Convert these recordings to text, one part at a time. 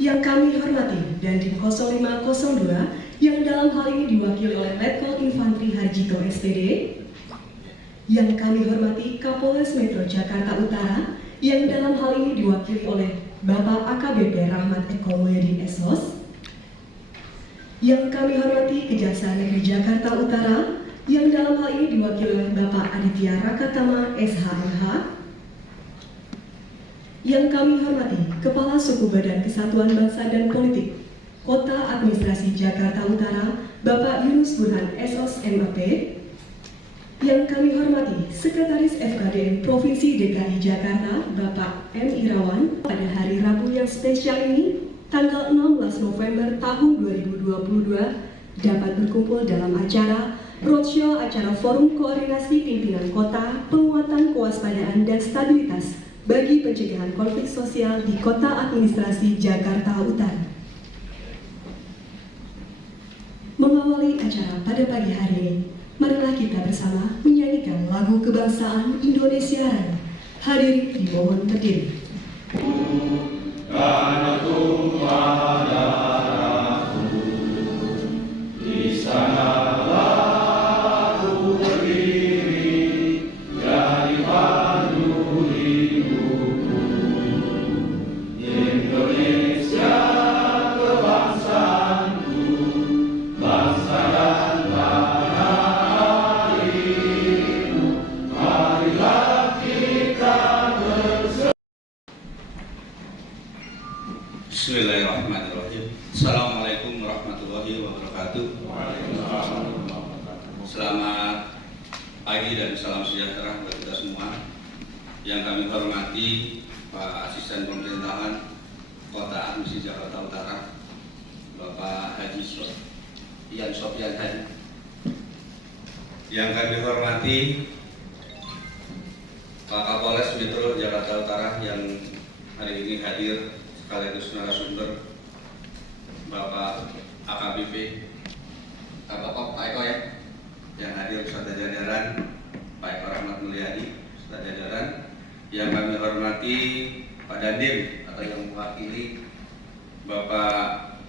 Yang kami hormati Dandim 0502 yang dalam hal ini diwakili oleh Letkol Infantri Harjito SPD. Yang kami hormati Kapolres Metro Jakarta Utara yang dalam hal ini diwakili oleh Bapak AKBP Rahmat Eko Mulyadin SOS. Yang kami hormati Kejaksaan Negeri Jakarta Utara yang dalam hal ini diwakili oleh Bapak Aditya Rakatama SHMH. Yang kami hormati Kepala Suku Badan Kesatuan Bangsa dan Politik Kota Administrasi Jakarta Utara Bapak Yunus Burhan SOS MAP. Yang kami hormati Sekretaris FKDM Provinsi DKI Jakarta Bapak M. Irawan. Pada hari Rabu yang spesial ini tanggal 16 November tahun 2022 dapat berkumpul dalam acara roadshow acara Forum Koordinasi Pimpinan Kota Penguatan Kewaspadaan dan Stabilitas bagi pencegahan konflik sosial di Kota Administrasi Jakarta Utara. Mengawali acara pada pagi hari ini, marilah kita bersama menyanyikan lagu kebangsaan Indonesia Raya. Hadirin dimohon berdiri. Karena Tuhan darahku, di sanalah aku berdiri, dari pandu ibuku. Indonesia kebangsaanku, bangsa dan tanah airku. Marilah kita bersatu. Bismillahirrahmanirrahim. Assalamualaikum warahmatullahi wabarakatuh. Selamat pagi dan salam sejahtera bagi kita semua. Yang kami hormati Pak Asisten Pemerintahan Kota Administrasi Jakarta Utara, Bapak Haji Ian Sofian Hadi. Yang kami hormati Pak Kapolres Metro Jakarta Utara yang hari ini hadir sekaligus narasumber, Bapak AKBP Bapak Eko ya, yang hadir beserta jajaran, Pak Eko Rahmat Mulyadi beserta jajaran. Yang kami hormati Pak Dandim atau yang mewakili Bapak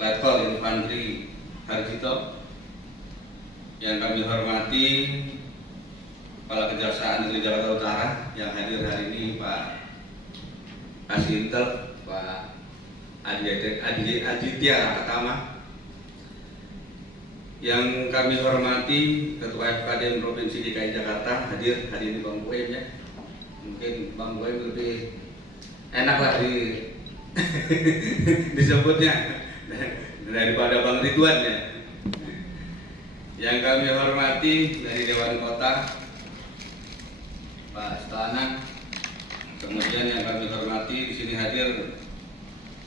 Letkol Infantri Harjito. Yang kami hormati Kepala Kejaksaan Negeri Jakarta Utara yang hadir hari ini, Pak Asintel, Pak Aditya Rakatama. Yang kami hormati Ketua FKDM Provinsi DKI Jakarta hadir hari ini, Bang Boem ya. Mungkin Bang Boem lebih enak lah disebutnya daripada Bang Ridwan ya. Yang kami hormati dari Dewan Kota, Pak Stana. Kemudian yang kami hormati di sini hadir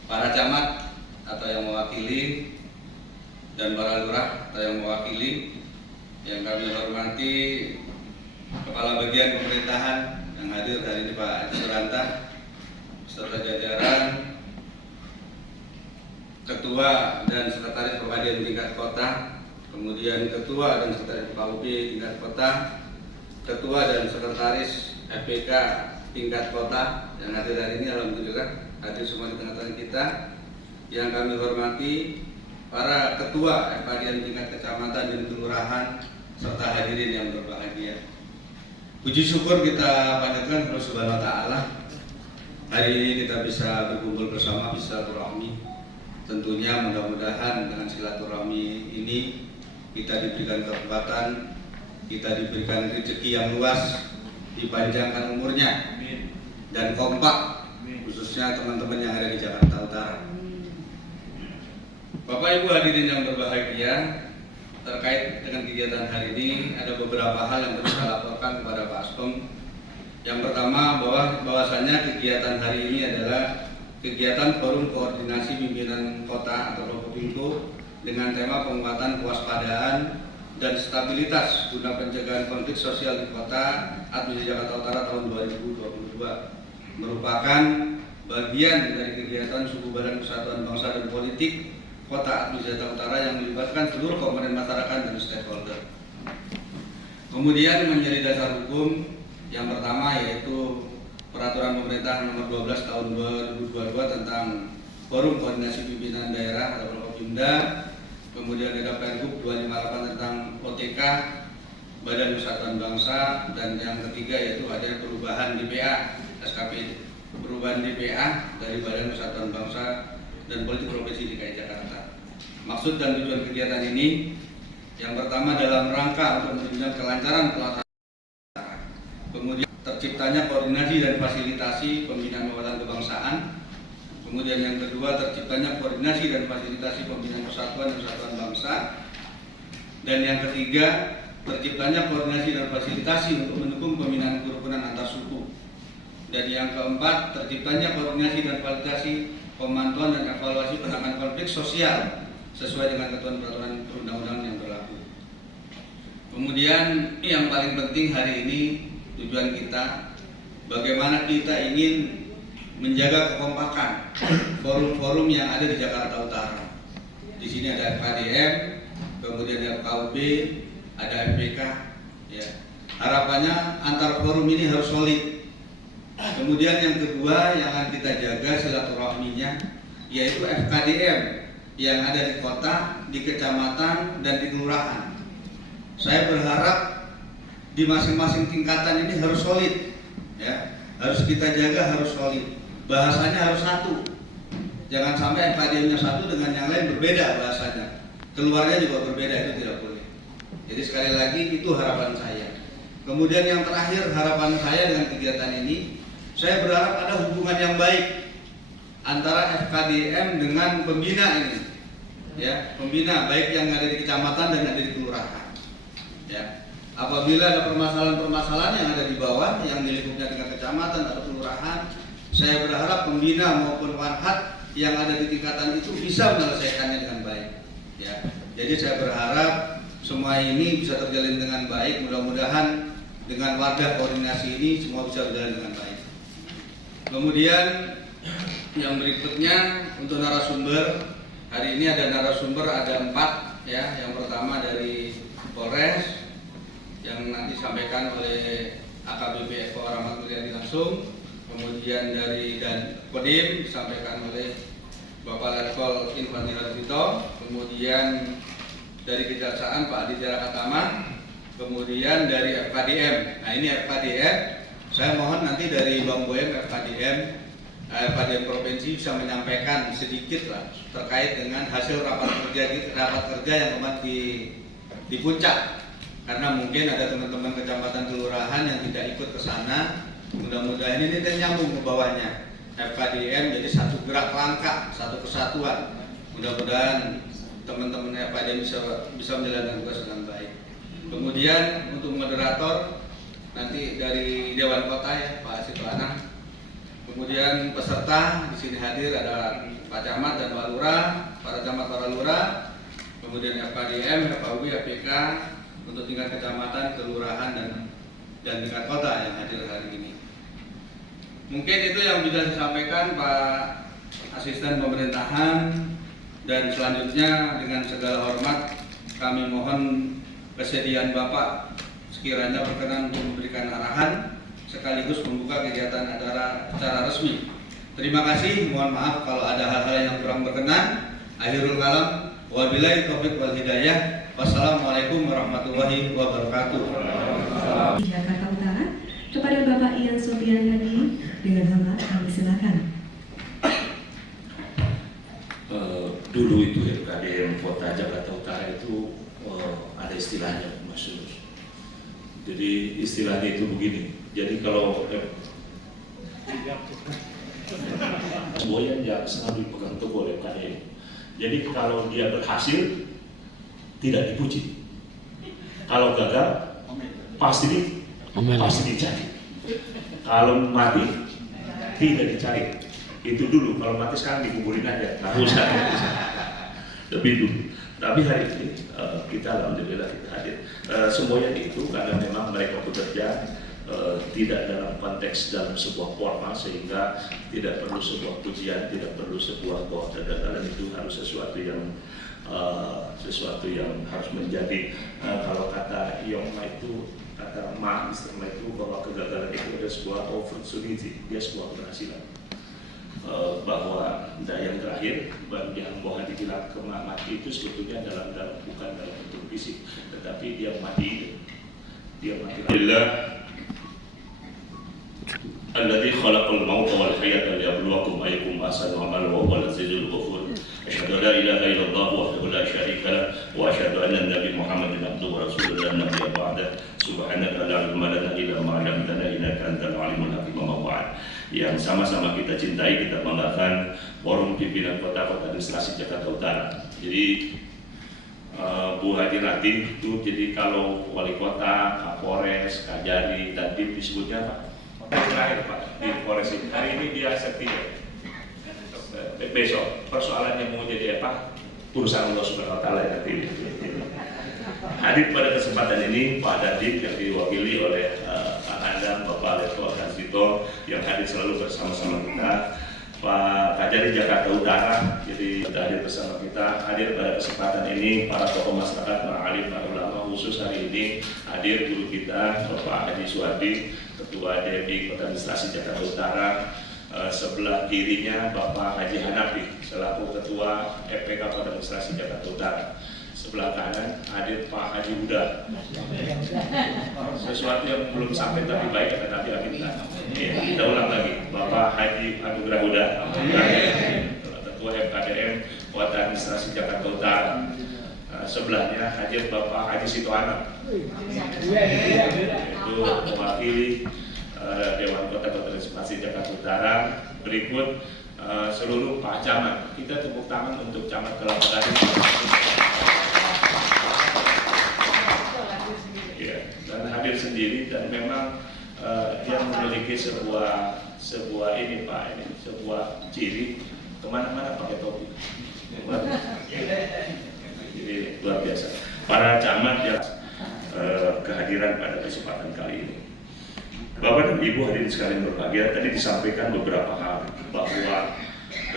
para camat atau yang mewakili dan para lurah atau yang mewakili. Yang kami hormati Kepala Bagian Pemerintahan yang hadir hari ini, Pak Haji Suranta beserta jajaran, Ketua dan Sekretaris Pemadian tingkat kota, kemudian Ketua dan Sekretaris PKUP tingkat kota, Ketua dan Sekretaris FPK tingkat kota yang hadir hari ini. Alhamdulillah hadir semua di tengah-tengah kita. Yang kami hormati para ketua FKDM tingkat kecamatan dan kelurahan serta hadirin yang berbahagia. Puji syukur kita panjatkan kepada Subhanahu wa Ta'ala. Hari ini kita bisa berkumpul bersama, bisa silaturahmi. Tentunya mudah-mudahan dengan silaturahmi ini kita diberikan kekuatan, kita diberikan rezeki yang luas, dipanjangkan umurnya, dan kompak, khususnya teman-teman yang ada di Jakarta Utara. Bapak Ibu hadirin yang berbahagia, terkait dengan kegiatan hari ini ada beberapa hal yang perlu saya laporkan kepada Pak Aspem. Yang pertama, bahwasannya kegiatan hari ini adalah kegiatan Forum Koordinasi Pimpinan Kota atau Prokopimko dengan tema penguatan kewaspadaan dan stabilitas guna pencegahan konflik sosial di Kota Administrasi Jakarta Utara tahun 2022. merupakan bagian dari kegiatan Suku Badan Persatuan Bangsa dan Politik Kota Agni Jakarta Utara yang melibatkan seluruh komponen masyarakat dan stakeholder. Kemudian menjadi dasar hukum yang pertama yaitu Peraturan Pemerintah Nomor 12 Tahun 2022 tentang Forum Koordinasi Pimpinan Daerah atau Forkopimda. Kemudian ada Pergub 258 tentang OTK Badan Persatuan Bangsa, dan yang ketiga yaitu ada perubahan DPA SKP, perubahan DPA dari Badan Persatuan Bangsa dan Politik Provinsi DKI Jakarta. Maksud dan tujuan kegiatan ini yang pertama dalam rangka untuk menunjang kelancaran pelaksanaan, kemudian terciptanya koordinasi dan fasilitasi pembinaan wawasan kebangsaan, kemudian yang kedua terciptanya koordinasi dan fasilitasi pembinaan persatuan dan kesatuan bangsa, dan yang ketiga terciptanya koordinasi dan fasilitasi untuk mendukung pembinaan kerukunan antar suku, dan yang keempat terciptanya koordinasi dan fasilitasi pemantauan dan evaluasi penanganan konflik sosial sesuai dengan ketentuan peraturan perundang-undangan yang berlaku. Kemudian yang paling penting hari ini tujuan kita, bagaimana kita ingin menjaga kekompakan forum-forum yang ada di Jakarta Utara. Di sini ada FKDM, kemudian ada FKUB, ada MPK. Ya. Harapannya antar forum ini harus solid. Kemudian yang kedua yang akan kita jaga silaturahminya yaitu FKDM yang ada di kota, di kecamatan, dan di kelurahan. Saya berharap di masing-masing tingkatan ini harus solid, ya, harus kita jaga, harus solid. Bahasanya harus satu, jangan sampai FKDM-nya satu dengan yang lain berbeda bahasanya. Keluarnya juga berbeda, itu tidak boleh. Jadi sekali lagi itu harapan saya. Kemudian yang terakhir harapan saya dengan kegiatan ini, saya berharap ada hubungan yang baik antara FKDM dengan pembina ini, ya, pembina baik yang ada di kecamatan dan ada di kelurahan. Ya, apabila ada permasalahan-permasalahan yang ada di bawah, yang di lingkupnya dengan kecamatan atau kelurahan, saya berharap pembina maupun warhat yang ada di tingkatan itu bisa menyelesaikannya dengan baik. Ya, jadi saya berharap semua ini bisa terjalin dengan baik. Mudah-mudahan dengan wadah koordinasi ini semua bisa berjalan dengan baik. Kemudian yang berikutnya untuk narasumber, hari ini ada narasumber ada 4 ya. Yang pertama dari Polres yang nanti disampaikan oleh AKBP Eko Rahmat Mulyadi langsung, kemudian dari Kodim disampaikan oleh Bapak Letkol Infantri Harjito, kemudian dari Kejaksaan Pak Adi Jarakatama, kemudian dari FKDM. Nah ini FKDM, saya mohon nanti dari Bang Boem FKDM Provinsi bisa menyampaikan sedikit lah terkait dengan hasil rapat kerja yang kemarin di Puncak, karena mungkin ada teman-teman kecamatan kelurahan yang tidak ikut ke sana. Mudah-mudahan ini nyambung ke bawahnya. FKDM jadi satu gerak langkah, satu kesatuan. Mudah-mudahan teman-teman FKDM bisa menjalankan tugas dengan baik. Kemudian untuk moderator nanti dari Dewan Kota ya Pak Sito Anang. Kemudian peserta di sini hadir ada Pak Camat dan Pak Lurah, para camat, para lurah, kemudian FKDM, FKUB, APK untuk tingkat kecamatan, kelurahan dan tingkat kota yang hadir hari ini. Mungkin itu yang bisa saya sampaikan Pak Asisten Pemerintahan, dan selanjutnya dengan segala hormat kami mohon kesediaan Bapak sekiranya berkenan untuk memberikan arahan sekaligus membuka kegiatan acara secara resmi. Terima kasih, mohon maaf kalau ada hal-hal yang kurang berkenan. Akhirul kalam, wabillahi taufiq wal hidayah. Wassalamualaikum warahmatullahi wabarakatuh. Di Jakarta Utara, kepada Bapak Ian Sofian Hadi, dengan hormat kami silakan. Dulu itu FKDM Kota Jakarta Utara itu ada istilahnya, Mas Yunus. Jadi istilahnya itu begini. Jadi kalau Boyan yang selalu dipegang teguh oleh FKDM. Jadi kalau dia berhasil tidak dipuji. Kalau gagal pasti dicari. Kalau mati tidak dicari. Itu dulu. Kalau mati sekarang dikuburin aja. Nggak usah. Lebih dulu. Tapi hari ini kita alhamdulillah kita hadir. Semuanya itu karena memang mereka bekerja tidak dalam konteks dalam sebuah formal, sehingga tidak perlu sebuah pujian, tidak perlu sebuah bahwa kegagalan itu harus sesuatu yang harus menjadi kalau kata Yongma itu, kata Ma Mister Ma itu, bahwa kegagalan itu adalah sebuah opportunity, dia sebuah keberhasilan. Bahwa yang terakhir yang bahwa dibilang mati itu sebetulnya bukan dalam bentuk fisik, tetapi dia mati alladzi khalaqal mauta wal hayata liyabluwakum ayyukum ahsanu amalan wa huwal azizul ghafur. Asyhadu an la ilaha illallah wahdahu la syarika lah wa asyhadu anna nabiy Muhammadan abduhu wa rasuluhu la nabiyya ba'da. Subhanaka la ilma lana illa ma 'allamtana innaka antal alimul hakim. Yang sama-sama kita cintai, kita banggakan Forum Pimpinan Kota-Kota Administrasi Jakarta Utara. Jadi Bu Hadi Latif itu, jadi kalau wali kota, Kapolres, Kajari, dan Dim disebutnya Pak. Terakhir Pak di Polres ini. Hari ini dia setia. Besok persoalannya mau jadi apa? Urusan Allah Subhanahu Wa Taala nanti. Hadir pada kesempatan ini Pak Dandim yang diwakili oleh Pak Andang, Bapak Leto Hansito yang hadir selalu bersama-sama kita, Pak Kajari Jakarta Utara, jadi hadir bersama kita. Hadir pada kesempatan ini para tokoh masyarakat, para alim, para ulama, khusus hari ini hadir guru kita Bapak Haji Suwardi, Ketua DPI Kota Administrasi Jakarta Utara. Sebelah kirinya Bapak Haji Hanafi selaku Ketua FPK Kota Administrasi Jakarta Utara. Sebelah kanan hadir Pak Haji Huda. Sesuatu yang belum sampai tapi baik akan Nabi Aminkan. Kita ulang lagi, Bapak Haji Anugrah Huda, Ketua FKDM Kota Administrasi Jakarta Utara. Sebelahnya hadir Bapak Haji Sito Anam, itu mewakili Dewan Kota-Kota Administrasi Jakarta Utara. Berikut seluruh Pak Camat. Kita tepuk tangan untuk Camat Kelapa Gading. Ya, dan hadir sendiri, dan memang dia memiliki sebuah ini Pak, ini sebuah ciri kemana-mana pakai topi. Jadi luar biasa. Para camat yang kehadiran pada kesempatan kali ini. Bapak dan Ibu hadirin sekalian berbahagia, tadi disampaikan beberapa hal bahwa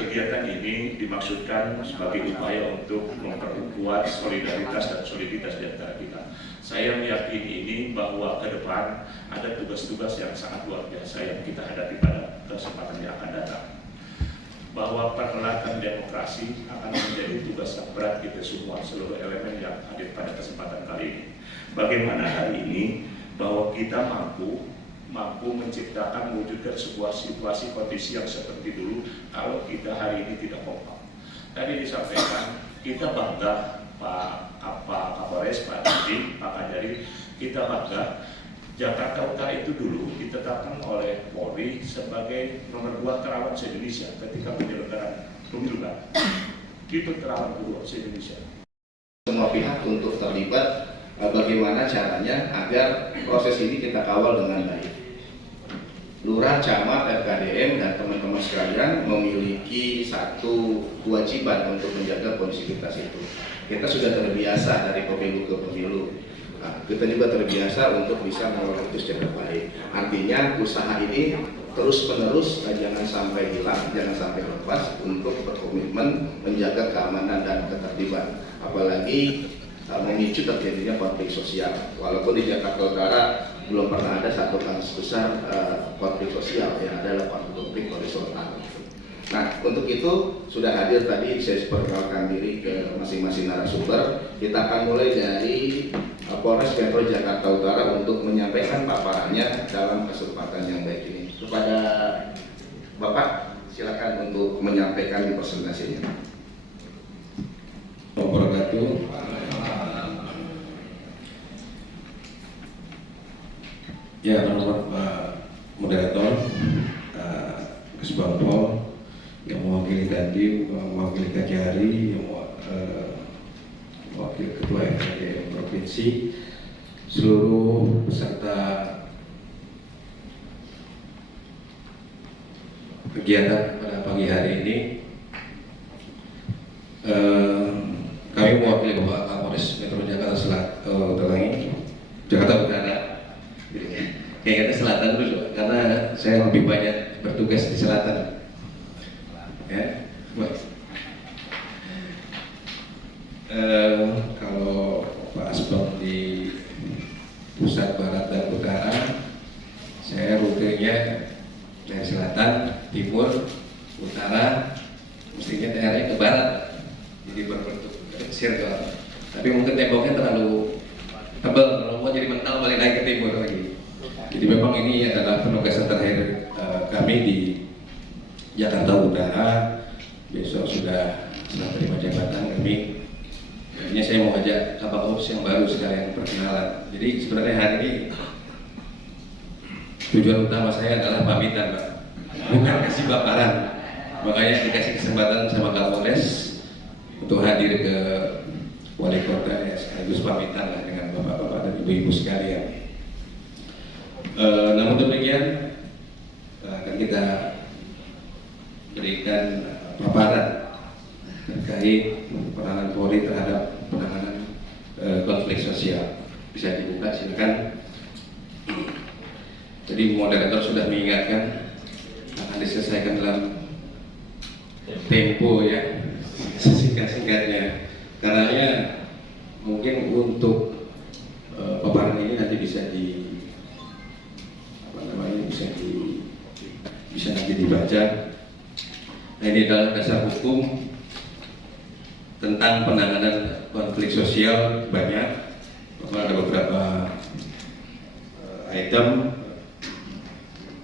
kegiatan ini dimaksudkan sebagai upaya untuk memperkuat solidaritas dan soliditas di antara kita. Saya meyakini ini bahwa ke depan ada tugas-tugas yang sangat luar biasa yang kita hadapi pada kesempatan yang akan datang. Bahwa perhelatan demokrasi akan menjadi tugas yang berat kita semua, seluruh elemen yang hadir pada kesempatan kali ini. Bagaimana hari ini bahwa kita mampu menciptakan, mewujudkan sebuah situasi kondisi yang seperti dulu kalau kita hari ini tidak kompak. Tadi disampaikan kita bangga Pak Kapolres, Pak Dandim, Pak Kajari, kita bangga Jakarta Utara itu dulu ditetapkan oleh Polri sebagai nomor 2 terawan se-Indonesia ketika penyelenggaraan pemilu. Itu terawan kedua se-Indonesia. Semua pihak untuk terlibat, bagaimana caranya agar proses ini kita kawal dengan baik. Lurah, camat, FKDM, dan teman-teman sekalian memiliki satu kewajiban untuk menjaga kondusivitas itu. Kita sudah terbiasa dari pemilu ke pemilu. Nah, kita juga terbiasa untuk bisa mengelola itu secara baik. Artinya usaha ini terus-menerus jangan sampai hilang, jangan sampai lepas untuk berkomitmen menjaga keamanan dan ketertiban. Apalagi memicu terjadinya konflik sosial. Walaupun di Jakarta Utara belum pernah ada satu kasus besar konflik sosial, yang adalah konflik horizontal. Nah, untuk itu sudah hadir tadi, saya perkenalkan diri ke masing-masing narasumber. Kita akan mulai dari Polres Metro Jakarta Utara untuk menyampaikan paparannya dalam kesempatan yang baik ini. Kepada Bapak, silakan untuk menyampaikan di presentasinya. Wabarakatuh. Ya, menurut Pak Moderator, Kesbang Pol, yang mewakili Dandim, mewakili Kajari, yang mewakili Ketua FKDM Provinsi, seluruh peserta kegiatan pada pagi hari ini, kami mewakili Bapak Kapolres Metro Jakarta Utara. lebih banyak bertugas di selatan. Ya, kalau Pak Asbab di pusat, barat, dan utara, saya rutenya dari selatan, timur, utara, mestinya daerahnya ke barat, jadi berbentuk circle. Tapi mungkin temboknya terlalu tebal, kalau mau jadi mental balik lagi ke timur lagi. Jadi memang ini adalah penugasan terakhir kami di Jakarta Utara. Besok sudah setelah terima jabatan kami. Ini saya mau ajak Kapolres yang baru sekalian perkenalan. Jadi sebenarnya hari ini tujuan utama saya adalah pamitan, Pak, bukan kasih paparan. Makanya dikasih kesempatan sama Kapolres untuk hadir ke wali kota, ya, sekaligus pamitan lah dengan bapak-bapak dan ibu-ibu sekalian. Namun demikian akan kita berikan paparan terkait peranan Polri terhadap penanganan konflik sosial. Bisa dibuka, silakan. Jadi moderator sudah mengingatkan akan diselesaikan dalam tempo, ya, sesingkat-singkatnya. Karena mungkin untuk paparan ini nanti bisa bisa nanti dibaca. Nah, ini adalah dasar hukum tentang penanganan konflik sosial. Banyak, ada beberapa item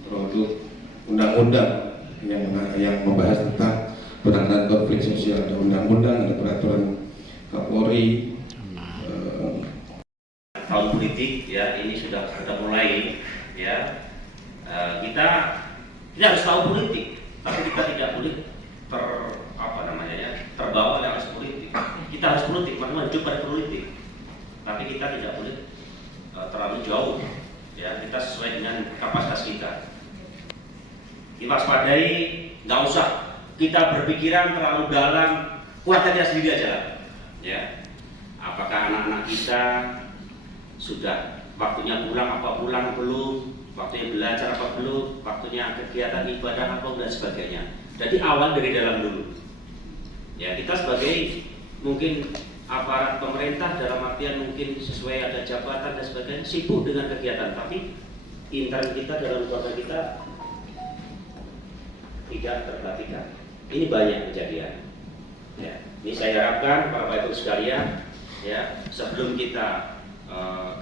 produk undang-undang yang membahas tentang penanganan konflik sosial. Ada undang-undang, ada peraturan Kapolri. Tahun politik, ya, ini sudah mulai, ya. Kita harus tahu politik, tapi kita tidak boleh terbawa oleh arus politik. Kita harus politik, menuju pada politik, tapi kita tidak boleh terlalu jauh, ya. Kita sesuai dengan kapasitas kita. Diwaspadai, nggak usah kita berpikiran terlalu dalam, keluarga kita sendiri aja lah, ya. Apakah anak-anak kita sudah waktunya pulang apa pulang belum, waktunya belajar apa belum, waktunya kegiatan ibadah apa dan sebagainya. Jadi awal dari dalam dulu. Ya, kita sebagai mungkin aparat pemerintah dalam artian mungkin sesuai ada jabatan dan sebagainya sibuk dengan kegiatan, tapi intern kita dalam keluarga kita tidak terperhatikan. Ini banyak kejadian. Ya, ini saya harapkan para Bapak Ibu sekalian, ya, sebelum kita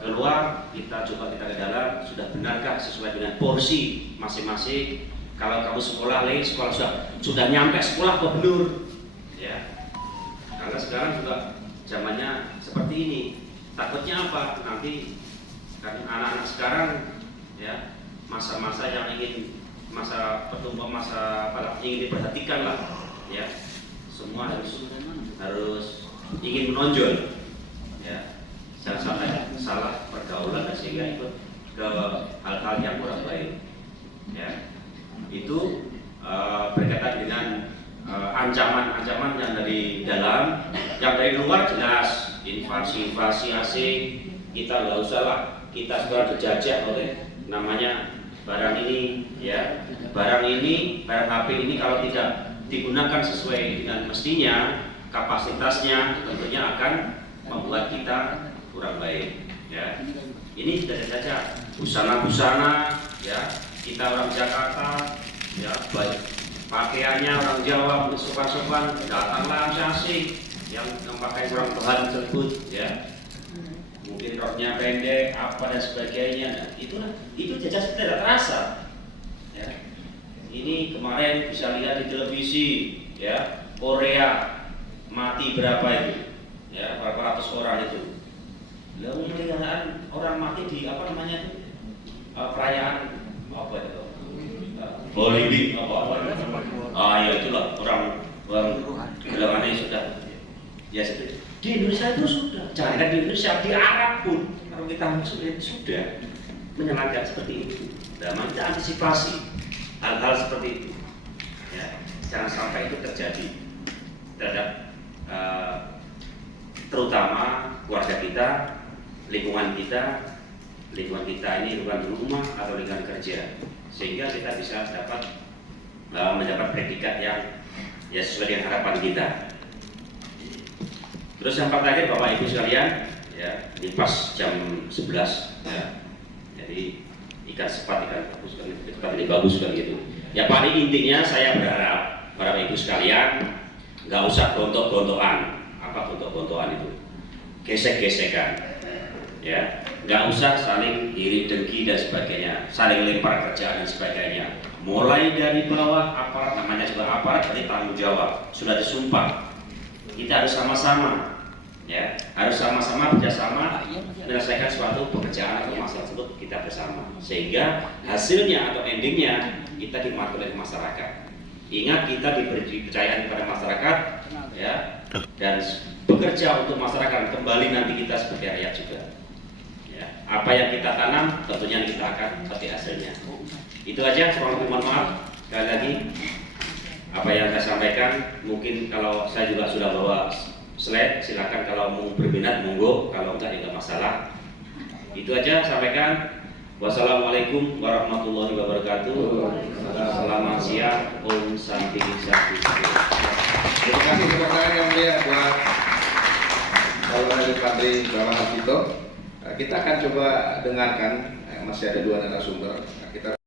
keluar, kita coba kita ke dalam, sudah benarkah sesuai dengan porsi masing-masing. Kalau kamu sekolah sudah nyampe sekolah kok belum, ya. Karena sekarang juga zamannya seperti ini. Takutnya apa? Nanti kan anak-anak sekarang, ya, masa-masa yang ingin masa pertumbuhan, masa ingin diperhatikan lah, ya. Semua harus ingin menonjol, ya. Jangan sampai salah pergaulan sehingga ikut ke hal-hal yang kurang baik, ya. Itu berkaitan dengan ancaman-ancaman yang dari dalam, yang dari luar jelas invasi asing. Kita nggak usah lah, kita sekarang dijajah oleh namanya barang ini, ya. Barang HP ini kalau tidak digunakan sesuai dengan mestinya, kapasitasnya tentunya akan membuat kita kurang baik, ya. Ini tidak saja busana-busana, ya. Kita orang Jakarta, ya, baik pakaiannya orang Jawa sopan-sopan, datanglah asing yang memakai orang bahan tersebut, ya. Mungkin roknya pendek, apa dan sebagainya. Nah, itu jajah tidak terasa, ya. Ini kemarin bisa lihat di televisi, ya, Korea mati berapa itu, ya, berapa ratus orang itu. Lalu keadaan orang mati di apa namanya itu perayaan apa itu? Holiday apa? Ya itulah orang bilangannya sudah. Ya di Indonesia itu sudah. Jangan di Indonesia, di Arab pun kalau kita sudah menyenangkan seperti itu. Dan kita antisipasi hal-hal seperti itu. Ya, jangan sampai itu terjadi terhadap terutama keluarga kita. Lingkungan kita ini lingkungan rumah atau lingkungan kerja. sehingga kita bisa mendapat predikat yang ya sesuai dengan harapan kita. Terus yang terakhir Bapak Ibu sekalian, ya di pas jam 11 ya, jadi ikan sepat, ikan bagus kan, tempat ini bagus kan gitu. Ya paling intinya saya berharap para Ibu sekalian nggak usah gontok-gontokan. Apa gontok-gontokan itu? Gesek-gesekan, ya nggak usah saling iri dengki dan sebagainya, saling lempar kerjaan dan sebagainya. Mulai dari bawah, aparat, namanya juga aparat, berarti tanggung jawab, sudah disumpah. Kita harus sama-sama, ya harus sama-sama bekerjasama menyelesaikan suatu pekerjaan atau masalah tersebut kita bersama, sehingga hasilnya atau endingnya kita dimakmur oleh masyarakat. Ingat, kita diberi kepercayaan kepada masyarakat, ya, dan bekerja untuk masyarakat, kembali nanti kita sebagai rakyat juga. Ya, apa yang kita tanam tentunya kita akan petik hasilnya. Itu aja, kurang lebih mohon maaf. Sekali lagi, apa yang saya sampaikan, mungkin kalau saya juga sudah bawa slide, silakan kalau mau berminat monggo, kalau enggak tidak masalah. Itu aja sampaikan. Wassalamualaikum warahmatullahi wabarakatuh. Selamat siang. Om Santi Santi. Terima kasih tepuk tangan yang mulia buat Bapak Padri Bambang Alvito. Kita akan coba dengarkan, masih ada 2 narasumber. Kita